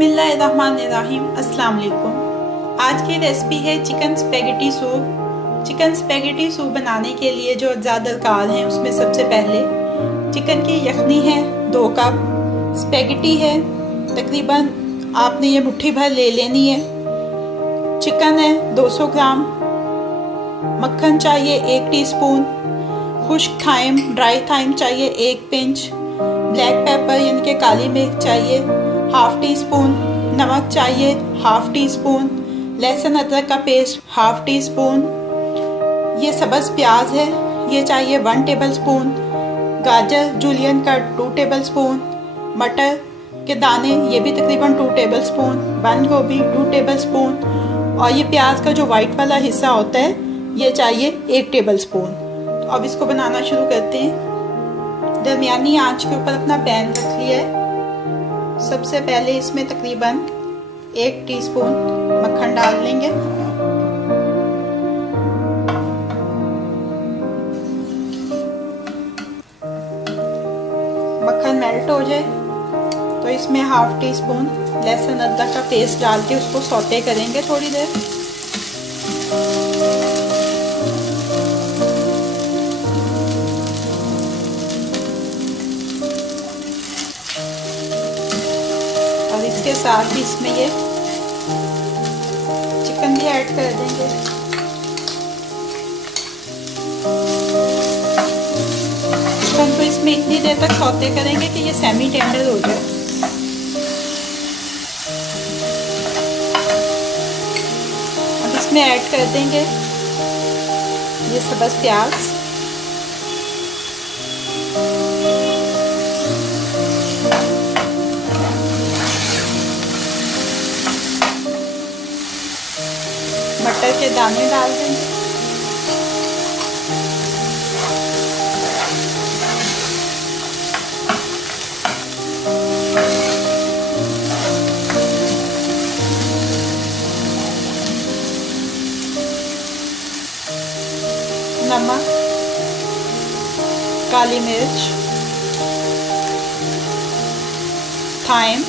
बिस्मिल्लाहिर्रहमानिर्रहीम। अस्सलाम वालेकुम। आज की रेसिपी है chicken spaghetti soup. Chicken spaghetti soup बनाने के लिए जो अज्जा दरकार हैं उसमें सबसे पहले चिकन की यखनी है 2 कप, स्पैगेटी है तकरीबन आपने ये मुट्ठी भर ले लेनी है, चिकन है 200 ग्राम, मक्खन चाहिए 1 टीस्पून, खुश्क थाइम ड्राई थाइम चाहिए 1 पिंच, ब्लैक पेपर यानी कि काली मिर्च चाहिए 1/2 टीस्पून, नमक चाहिए 1/2 टीस्पून, लहसुन अदरक का पेस्ट 1/2 टीस्पून, ये सब्ज़ प्याज है ये चाहिए 1 टेबलस्पून, गाजर जूलियन कट 2 टेबलस्पून, मटर के दाने ये भी तकरीबन 2 टेबलस्पून, बंद गोभी 2 टेबलस्पून और ये प्याज का जो वाइट वाला हिस्सा होता है ये चाहिए 1 टेबलस्पून। तो अब इसको बनाना शुरू करते हैं। दरमियानी आंच के ऊपर अपना पैन रख लिया है। सबसे पहले इसमें तकरीबन 1 टीस्पून मक्खन डाल लेंगे। मक्खन मेल्ट हो जाए तो इसमें 1/2 टीस्पून लहसुन अदरक का पेस्ट डाल के उसको सौते करेंगे थोड़ी देर। और इसके साथ ही इसमें ये चिकन भी ऐड कर देंगे। चिकन को इसमें इतनी देर तक सौते करेंगे कि ये सेमी टेंडर हो जाए। अब इसमें ऐड कर देंगे ये सब्ज़ प्याज, मटर के दाने डाल देंगे, नमक, काली मिर्च, थाइम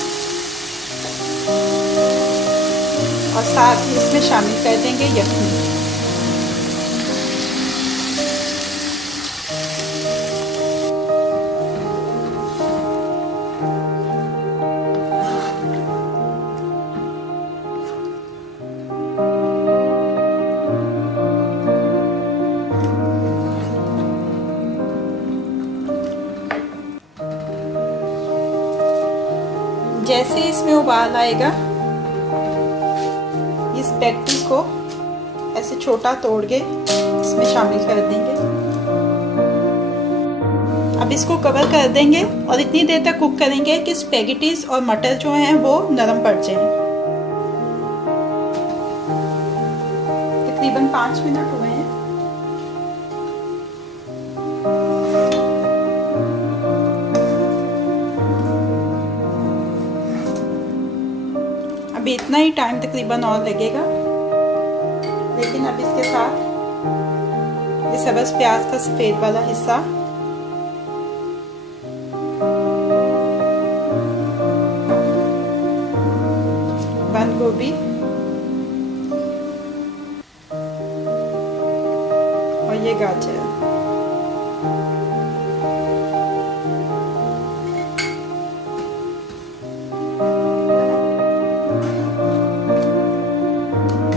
और साथ ही इसमें शामिल कर देंगे यखनी। जैसे इसमें उबाल आएगा इस स्पैगेटी को ऐसे छोटा तोड़ के इसमें शामिल कर देंगे। अब इसको कवर कर देंगे और इतनी देर तक कुक करेंगे कि स्पैगेटीज और मटर जो हैं वो नरम पड़ जाएं। तकरीबन 5 मिनट हुए हैं। अभी इतना ही टाइम तकरीबन और लगेगा, लेकिन अब इसके साथ ये सब्ज़ प्याज का सफ़ेद वाला हिस्सा, बंद गोभी और ये गाजर,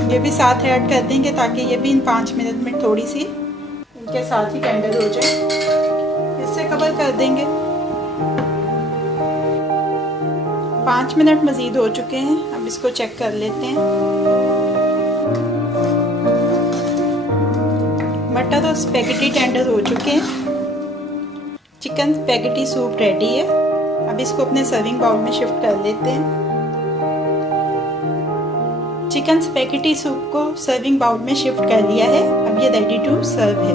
ये भी साथ ऐड कर देंगे ताकि ये भी इन 5 मिनट में थोड़ी सी इनके साथ ही टेंडर हो जाए। इससे कवर कर देंगे। 5 मिनट मज़ीद हो चुके हैं। अब इसको चेक कर लेते हैं। मटर और स्पैगेटी टेंडर हो चुके हैं। चिकन स्पैगेटी सूप रेडी है। अब इसको अपने सर्विंग बाउल में शिफ्ट कर लेते हैं। चिकन स्पैगेटी सूप को सर्विंग बाउल में शिफ्ट कर लिया है। अब ये रेडी टू सर्व है।